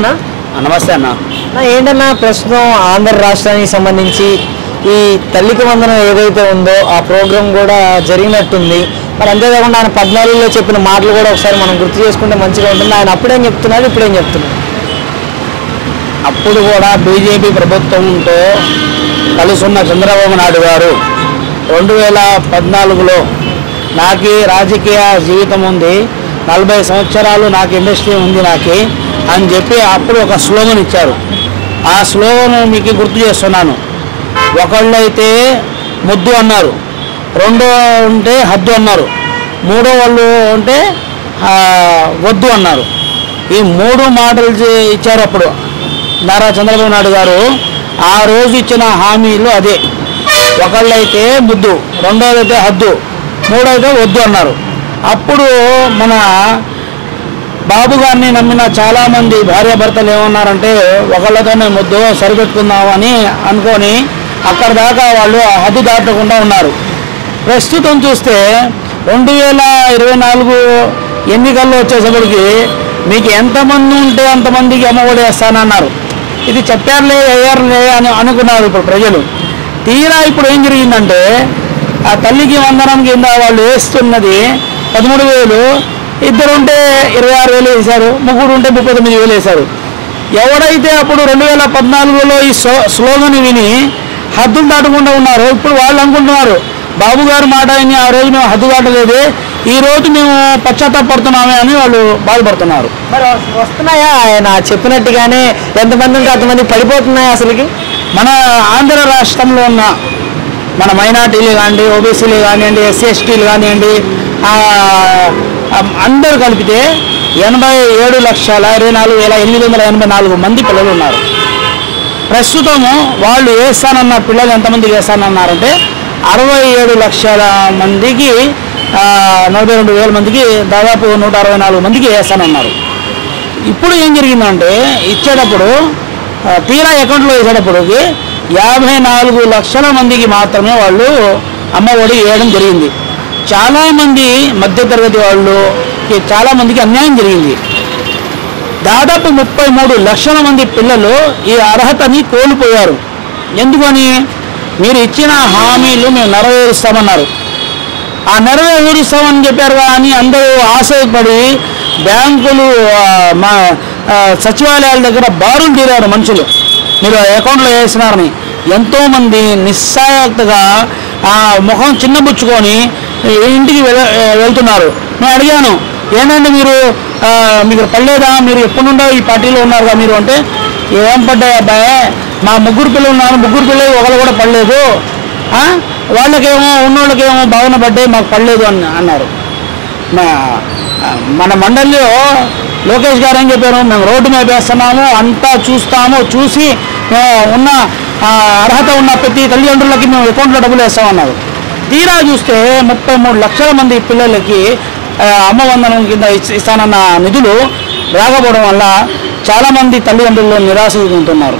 అన్న. నమస్తే అన్న. ఏంటన్నా ప్రస్తుతం ఆంధ్ర రాష్ట్రానికి సంబంధించి ఈ తల్లికి వందనం ఏదైతే ఉందో ఆ ప్రోగ్రాం కూడా జరిగినట్టుంది. మరి అంతేకాకుండా ఆయన 14లో చెప్పిన మాటలు కూడా ఒకసారి మనం గుర్తు చేసుకుంటే మంచిగా ఉంటుంది. ఆయన అప్పుడేం చెప్తున్నారు, ఇప్పుడేం చెప్తున్నారు? అప్పుడు కూడా బీజేపీ ప్రభుత్వంతో కలిసి ఉన్న చంద్రబాబు నాయుడు గారు 2014లో నాకు రాజకీయ జీవితం ఉంది, 40 సంవత్సరాలు నాకు ఇండస్ట్రీ ఉంది నాకు అని చెప్పి అప్పుడు ఒక స్లోగన్ ఇచ్చారు. ఆ స్లోగన్ మీకు గుర్తు చేస్తున్నాను. ఒకళ్ళైతే ముద్దు అన్నారు, రెండో ఉంటే హద్దు అన్నారు, మూడో వాళ్ళు ఉంటే వద్దు అన్నారు. ఈ 3 మాటలు ఇచ్చారు అప్పుడు నారా చంద్రబాబు నాయుడు గారు. ఆ రోజు ఇచ్చిన హామీలు అదే. ఒకళ్ళైతే ముద్దు, రెండోదైతే హద్దు, మూడోదైతే వద్దు అన్నారు. అప్పుడు మన బాబు గారిని నమ్మిన చాలామంది భార్యాభర్తలు ఏమన్నారంటే ఒకళ్ళతోనే ముద్దు సరిపెట్టుకుందామని అనుకొని అక్కడ దాకా వాళ్ళు హద్దు దాటకుండా ఉన్నారు. ప్రస్తుతం చూస్తే 2024 ఎన్నికల్లో వచ్చేసరికి మీకు ఎంతమంది ఉంటే అంతమందికి అమ్మఒడి వేస్తానన్నారు. ఇది చెప్పారులే వేయారులే అని అనుకున్నారు ఇప్పుడు ప్రజలు. తీరా ఇప్పుడు ఏం జరిగిందంటే ఆ తల్లికి వందనం కింద వాళ్ళు వేస్తున్నది 13,000, ఇద్దరు ఉంటే 26,000 వేశారు, ముగ్గురు ఉంటే 39,000 వేశారు. ఎవడైతే అప్పుడు 2014లో ఈ స్లోగన్ విని హద్దులు దాటకుండా ఉన్నారో ఇప్పుడు వాళ్ళు అనుకుంటున్నారు బాబు గారు మాట విని ఆ రోజు మేము హద్దు దాటలేదు, ఈ రోజు మేము పశ్చాత్తాపడుతున్నామే అని వాళ్ళు బాధపడుతున్నారు. మరి వస్తున్నాయా ఆయన చెప్పినట్టుగానే? ఎంతమంది ఉంటే అంతమంది పడిపోతున్నాయా అసలుకి? మన ఆంధ్ర రాష్ట్రంలో ఉన్న మన మైనార్టీలు కానివ్వండి, ఓబీసీలు కానివ్వండి, ఎస్సీ ఎస్టీలు కానివ్వండి, అందరూ కలిపితే 87,24,884 మంది పిల్లలు ఉన్నారు. ప్రస్తుతము వాళ్ళు వేస్తానన్న పిల్లలు ఎంతమందికి వేస్తానన్నారంటే 67 లక్షల మందికి, 42,000 మందికి, దాదాపు 164 మందికి వేస్తానన్నారు. ఇప్పుడు ఏం జరిగిందంటే ఇచ్చేటప్పుడు తీరా అకౌంట్లో వేసేటప్పటికి 54 లక్షల మందికి మాత్రమే వాళ్ళు అమ్మఒడి వేయడం జరిగింది. చాలామంది మధ్యతరగతి వాళ్ళకి చాలామందికి అన్యాయం జరిగింది. దాదాపు 33 లక్షల మంది పిల్లలు ఈ అర్హతని కోల్పోయారు. ఎందుకని? మీరు ఇచ్చిన హామీలు మేము నెరవేరుస్తామన్నారు. ఆ నెరవేరుస్తామని చెప్పారు కానీ అందరూ ఆశపడి బ్యాంకులు సచివాలయాల దగ్గర బారులు తీరారు మనుషులు, మీరు అకౌంట్లో వేసినారని. ఎంతోమంది నిస్సాయతగా ముఖం చిన్నబుచ్చుకొని ఇంటికి వెళ్తున్నారు. నేను అడిగాను, ఏంటంటే మీకు పడలేదా, మీరు ఎప్పటి నుండో ఈ పార్టీలో ఉన్నారుగా మీరు అంటే, ఏం పడ్డాయి అబ్బాయి, మా 3 పిల్లలు ఉన్నారు, 3 పిల్లలు ఒకళ్ళు కూడా పడలేదు, వాళ్ళకేమో ఉన్నోళ్ళకేమో భావన పడ్డాయి, మాకు పడలేదు అని అన్నారు. మన మండలిలో లోకేష్ గారు ఏం చెప్పారు, మేము రోడ్డు మీద వేస్తున్నాము, అంతా చూస్తాము, చూసి ఉన్న అర్హత ఉన్న ప్రతి తల్లిదండ్రులకి మేము అకౌంట్లో డబ్బులు వేస్తామన్నారు. తీరా చూస్తే 33 లక్షల మంది పిల్లలకి అమ్మవందనం కింద ఇస్తానన్న నిధులు రాకపోవడం వల్ల చాలామంది తల్లిదండ్రులు నిరాశ చెందుతున్నారు.